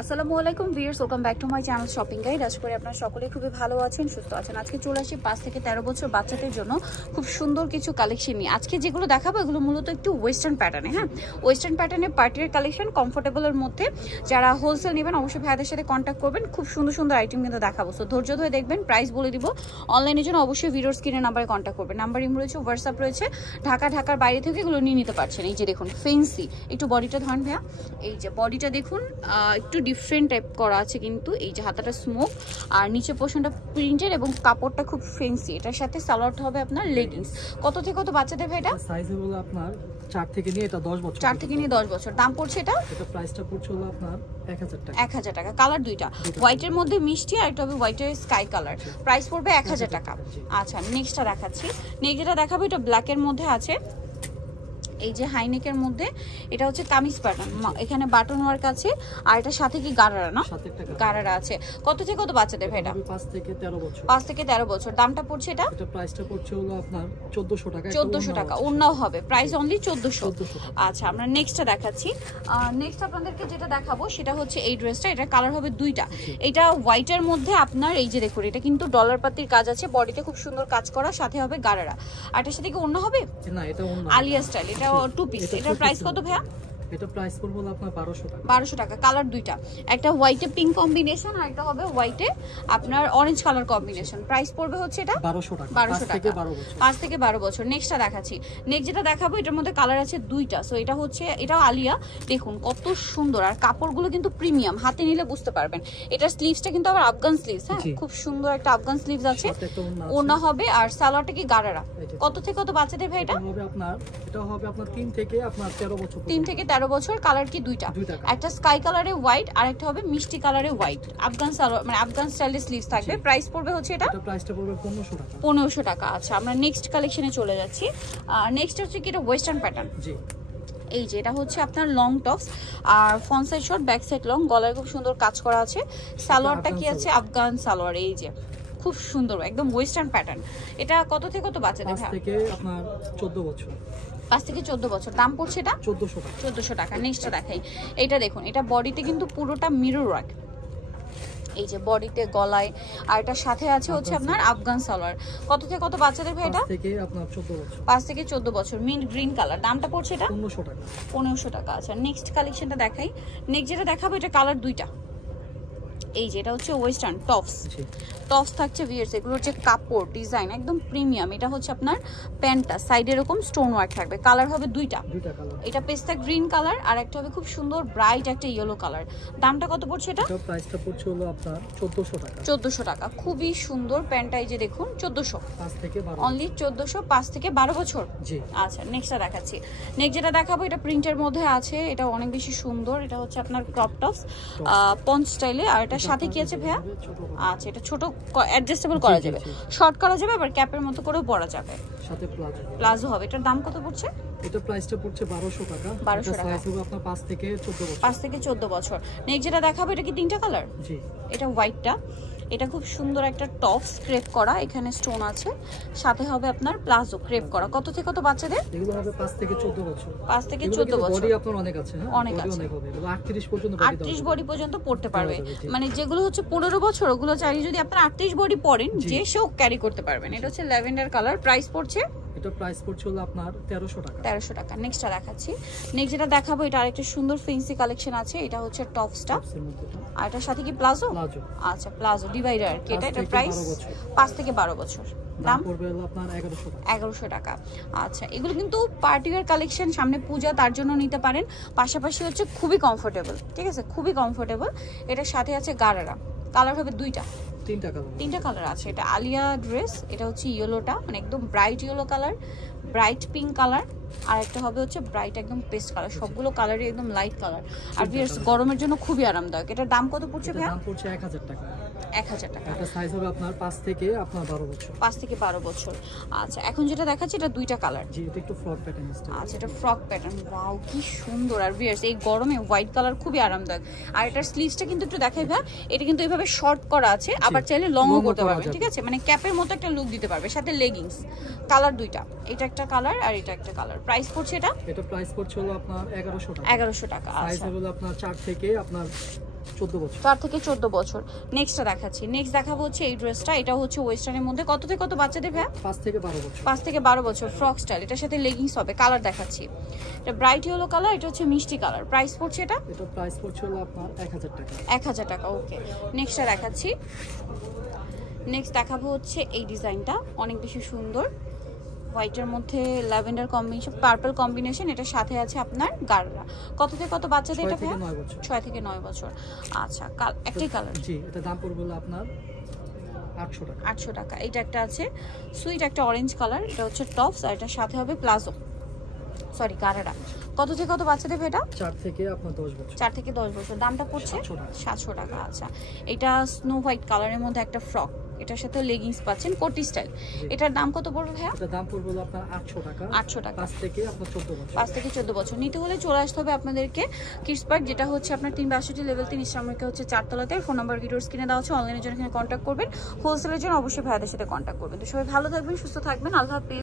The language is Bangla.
আসসালামু আলাইকুম viewers, welcome back to my channel shopping guide. আশা করি আপনারা সকলেই খুবই ভালো আছেন, সুস্থ আছেন। আজকে চলে আসি 5 থেকে 13 বছর বাচ্চাদের জন্য খুব সুন্দর কিছু কালেকশন নিয়ে। আজকে যেগুলো দেখাবো এগুলো মূলত একটু ওয়েস্টার্ন প্যাটার্নে, হ্যাঁ ওয়েস্টার্ন প্যাটার্নে পার্টির কালেকশন, কমফোর্টেবলের মধ্যে। যারা হোলসেল নেবেন অবশ্যই ভাইদের সাথে কন্ট্যাক্ট করবেন। খুব সুন্দর সুন্দর আইটেম কিন্তু দেখাবো, সো ধৈর্য ধরে দেখবেন। প্রাইস বলে দিব। অনলাইনের জন্য অবশ্যই ভিডিওর স্ক্রিনে নাম্বারে কন্ট্যাক্ট করবেন। নাম্বার ইম রয়েছে, হোয়াটসঅ্যাপ রয়েছে। ঢাকার বাইরে থেকে এগুলো নিয়ে নিতে পারছেন। এই যে দেখুন ফেন্সি, একটু বডিটা ধরেন ভাইয়া। এই যে বডিটা দেখুন একটু ডিফারেন্ট টাইপ করা আছে, কিন্তু এই যে হাতাটা স্মোক আর নিচে পোর্শনটা প্রিন্টেড এবং কাপড়টা খুব ফেন্সি। এটার সাথে সালোয়ারটা হবে আপনার লেগিংস। কত থেকে কত বাচ্চাদের ভাই এটা? সাইজ হলো আপনার 4 থেকে নিয়ে এটা 10 বছর। 4 থেকে নিয়ে 10 বছর। দাম পড়ছে এটা প্রাইসটা পড়ছে হলো আপনার 1000 টাকা। 1000 টাকা। কালার দুইটা, হোয়াইটের মধ্যে মিষ্টি আর একটা হবে হোয়াইটের স্কাই কালার। প্রাইস পড়বে 1000 টাকা। আচ্ছা নেক্সটটা দেখাচ্ছি। নেক্সট যেটা দেখাবো এটা ব্ল্যাকের মধ্যে আছে। এই যে হাইনেকের মধ্যে এটা হচ্ছে কামিজ প্যাটার্ন, এখানে বাটন ওয়ার্ক আছে আর এটার সাথে কি গারারা না? গারারা আছে। কত থেকে কত বাচ্চাদের ভাই এটা? 5 থেকে 13 বছর। 5 থেকে 13 বছর। দামটা পড়ছে এটা প্রাইসটা পড়ছে হলো আপনার 1400 টাকা। 1400 টাকা। ওন্নাও হবে। Price only 1400। আচ্ছা আমরা নেক্সটটা দেখাচ্ছি। নেক্সট আপনাদেরকে যেটা দেখাবো সেটা হচ্ছে এই ড্রেসটা। এটা কালার হবে দুইটা। এটা হোয়াইটের মধ্যে আপনার এই যে দেখুন, এটা কিন্তু ডলার পাতির কাজ আছে, বডিতে খুব সুন্দর কাজ করা, সাথে হবে গারারা। আর এটার সাথে কি ওন্না হবে? না এটা ওন্না, আলিয়া স্টাইল। এটা টু পিস। এটার প্রাইস কত ভাইয়া? এটা প্রাইস পড়বে আপনার 1200 টাকা। 1200 টাকা। কালার দুইটা, একটা হোয়াইটে পিঙ্ক কম্বিনেশন আর একটা হবে হোয়াইটে আপনার অরেঞ্জ কালার কম্বিনেশন। প্রাইস পড়বে হচ্ছে এটা 1200 টাকা। 1200 টাকা। 5 থেকে 12 বছর। নেক্সটটা দেখাচ্ছি। নেক্সট যেটা দেখাবো এটার মধ্যে কালার আছে দুইটা। সো এটা হচ্ছে, এটাও আলিয়া। দেখুন কত সুন্দর, আর কাপড়গুলো কিন্তু প্রিমিয়াম, হাতে নিলে বুঝতে পারবেন। এটার স্লিভসটা কিন্তু আবার আফগান স্লিভস, হ্যাঁ খুব সুন্দর একটা আফগান স্লিভস আছে। ওনা হবে আর সালোয়ারটা কি গারারা। কত থেকে কত বাচ্চাদের ভাই এটা? এটা হবে আপনার 3 থেকে আপনার 13 বছর। 3 থেকে 13 বছর। কালার কি দুইটা, একটা স্কাই কালারে হোয়াইট আর একটা হবে মিষ্টি কালারে হোয়াইট। আফগান সালোয়ার মানে আফগান স্টাইলের স্লিভস থাকবে। প্রাইস পড়বে হচ্ছে এটা প্রাইসটা পড়বে 1500 টাকা। 1500 টাকা। আচ্ছা আমরা নেক্সট কালেকশনে চলে যাচ্ছি। নেক্সট হচ্ছে কি, এটা ওয়েস্টার্ন প্যাটার্ন। জি এই যে এটা হচ্ছে আপনার লং টপস আর front side short, back side long, গলায় খুব সুন্দর কাজ করা আছে। সালোয়ারটা কি আছে? আফগান সালোয়ার। এই যে খুব সুন্দর একদম ওয়েস্টার্ন প্যাটার্ন। এটা কত থেকে কত বাচ্চাদের? 5 থেকে আপনার 14 বছর। 5 থেকে 14 বছর। দাম পড়ছে এটা 1400 টাকা। নেক্সটটা দেখাই। এটা দেখুন, এটা বডিতে কিন্তু পুরোটা মিরর ওয়ার্ক। এই যে বডিতে, গলায়, আর এটার সাথে আছে হচ্ছে আপনার আফগান সালোয়ার। কত থেকে কত বাচ্চাদের ভাই এটা? 5 থেকে আপনার 14 বছর। 5 থেকে 14 বছর। Mint green colour. দামটা পড়ছে এটা 1500 টাকা। 1500 টাকা। আচ্ছা নেক্সট কালেকশনটা দেখাই। নেক্সট যেটা দেখাবো এটা কালার দুইটা। এই যে এটা হচ্ছে ওয়েস্টার্ন টপস। টপস থাকছে ভিউয়ার্স, এগুলো হচ্ছে কাপড় ডিজাইন একদম প্রিমিয়াম। এটা হচ্ছে আপনার প্যান্টটা, সাইডে এরকম স্টোন ওয়ার্ক থাকবে। কালার হবে দুইটা। এটা পেস্তা গ্রিন কালার আর একটা হবে খুব সুন্দর ব্রাইট একটা ইয়েলো কালার। দামটা কত পড়ছে এটা? প্রাইসটা পড়ছে হলো আপনার 1400 টাকা। 1400 টাকা। খুবই সুন্দর প্যান্টটা, এই যে দেখুন 1400। 5 থেকে 12 অনলি 1400। 5 থেকে 12 বছর। জি আচ্ছা নেক্সটটা দেখাচ্ছি। নেক্সট যেটা দেখাবো এটা প্রিন্টের মধ্যে আছে। এটা অনেক বেশি সুন্দর। এটা হচ্ছে আপনার ক্রপ টপস পঞ্চ স্টাইলে। আর এটার সাথে কি আছে ভাইয়া? আচ্ছা এটা ছোট অ্যাডজাস্টেবল করা যাবে, শর্ট করা যাবে, আবার ক্যাপের মতো করেও পরা যাবে, সাথে প্লাজো হবে। এটার দাম কত পড়ছে? এটা প্রাইসটা পড়ছে 1200 টাকা। 1200 টাকা। সাইজ হবে আপনার 5 থেকে 14 বছর। 5 থেকে 14 বছর। নেক্সট যেটা দেখাবো এটা কি তিনটা কালার? জি এটা হোয়াইটটা। এটা খুব সুন্দর একটা টপস ক্রেপ করা, এখানে স্টোন আছে, সাথে হবে আপনার প্লাজো ক্রেপ করা। কত থেকে কত বাচ্চাদের? এগুলো হবে 5 থেকে 14 বছর। 5 থেকে 14 বছর। বডি আপনার অনেক আছে, হ্যাঁ অনেক আছে। হবে। 38 পর্যন্ত বডি 38 বডি পর্যন্ত পড়তে পারবে। মানে যেগুলো হচ্ছে 15 বছর ওগুলো চাইলে যদি আপনার 38 বডি পরেন যে সেও ক্যারি করতে পারবেন। এটা হচ্ছে ল্যাভেন্ডার কালার। প্রাইস পড়ছে এটা প্রাইস পড়ছে হলো আপনার 1300 টাকা। 1300 টাকা। নেক্সটটা দেখাচ্ছি। নেক্সট যেটা দেখাবো এটা আরেকটা সুন্দর ফেন্সি কালেকশন আছে। এটা হচ্ছে টপসটা আর এটার সাথে কি প্লাজো? আচ্ছা প্লাজো ডিভাইডার কি এটা? এটা প্রাইস 5 থেকে 12 বছর। দাম পড়বে আপনার 1100 টাকা। আচ্ছা এগুলো কিন্তু পার্টি ওয়্যার কালেকশন, সামনে পূজা, তার জন্য নিতে পারেন। পাশাপাশি হচ্ছে খুবই কমফোর্টেবল, ঠিক আছে খুবই কমফোর্টেবল। এটার সাথে আছে গারারা। কালার হবে দুইটা, তিনটা কালার আছে। এটা আলিয়া ড্রেস। এটা হচ্ছে ইয়েলোটা, মানে একদম bright yellow colour, bright pink colour, আর একটা হবে হচ্ছে ব্রাইট একদম পেস্ট কালার। সবগুলো কালারই একদম লাইট কালার। আর ভিউয়ার্স গরমের জন্য খুবই আরামদায়ক। এটার দাম কত পড়ছে ভাইয়া? দাম পড়ছে 1000 টাকা। 1000 টাকা। এটা সাইজ হবে আপনার 5 থেকে আপনার 12 বছর। 5 থেকে 12 বছর। আচ্ছা এখন যেটা দেখাচ্ছি এটা দুইটা কালার। জি এটা একটু ফ্রক প্যাটার্ন স্টাইল। আচ্ছা এটা ফ্রক প্যাটার্ন। ওয়াও কি সুন্দর। আর ভিউয়ার্স এই গরমে হোয়াইট কালার খুবই আরামদায়ক। আর এটার স্লিভসটা কিন্তু একটু দেখাই ভাই, এটা কিন্তু এইভাবে শর্ট করা আছে, আবার চাইলে লংও করতে পারবে, ঠিক আছে মানে ক্যাপের মতো একটা লুক দিতে পারবে, সাথে লেগিংস। কালার দুইটা, এটা একটা কালার আর এটা একটা কালার। প্রাইস পড়ছে এটা? এটা প্রাইস পড়ছে হলো আপনার 1100 টাকা। 1100 টাকা। সাইজ হলো আপনার 4 থেকে আপনার 14 বছর। 4 থেকে 14 বছর। নেক্সটটা দেখাচ্ছি। নেক্সট দেখাবো হচ্ছে এই ড্রেসটা। এটা হচ্ছে ওয়েস্টার্নের মধ্যে কত থেকে কত বাচ্চাদের ভাইয়া? 5 থেকে 12 বছর। 5 থেকে 12 বছর ফ্রক স্টাইল। এটার সাথে লেগিংস হবে। কালার দেখাচ্ছি। এটা ব্রাইট ইয়েলো কালার, এটা হচ্ছে মিষ্টি কালার। প্রাইস পড়ছে এটা প্রাইস পড়ছে হলো আপনার 1000 টাকা। 1000 টাকা। ওকে, নেক্সটটা দেখাচ্ছি। নেক্সট দেখাবো হচ্ছে এই ডিজাইনটা, অনেক বেশি সুন্দর। হোয়াইটের মধ্যে ল্যাভেন্ডার কম্বিনেশন, পার্পল কম্বিনেশন। এটার সাথে আছে আপনার গাররা। কত থেকে কত বাচ্চাদের এটা ভাইয়া? 6 থেকে 9 বছর। আচ্ছা, একটাই কালার। জি, এটা দাম পড়বে হলো আপনার 800 টাকা। 800 টাকা। এইটা একটা আছে সুইট একটা অরেঞ্জ কালার, এটা হচ্ছে টপস, আর এটার সাথে হবে প্লাজো, সরি গারারা। কত থেকে কত বাচ্চাদের এটা? 4 থেকে আপনার 10 বছর। 4 থেকে 10 বছর। দামটা পড়ছে 700 টাকা। আচ্ছা, এটা স্নো হোয়াইট কালারের মধ্যে একটা ফ্রক, এটার সাথে লেগিংস পাচ্ছেন কোটি স্টাইল। এটার দাম কত পড়বে ভাইয়া? এটার দাম পড়বে হলো আপনার 800 টাকা। 800 টাকা। 5 থেকে আপনার 14 বছর। 5 থেকে 14 বছর নিতে হলে চলে আসতে হবে আপনাদেরকে কিডস পার্ক, যেটা হচ্ছে আপনার 362 লেভেল 3 ইসলামিকা হচ্ছে 4 তলাতে। ফোন নাম্বার ভিডিওস কিনে দেওয়া হচ্ছে। অনলাইনের জন্য এখানে কন্ট্যাক্ট করবেন। হোলসেলের জন্য অবশ্যই ভাইয়াদের সাথে কন্ট্যাক্ট করবেন। তো সবাই ভালো থাকবেন, সুস্থ থাকবেন। আল্লাহ হাফেজ।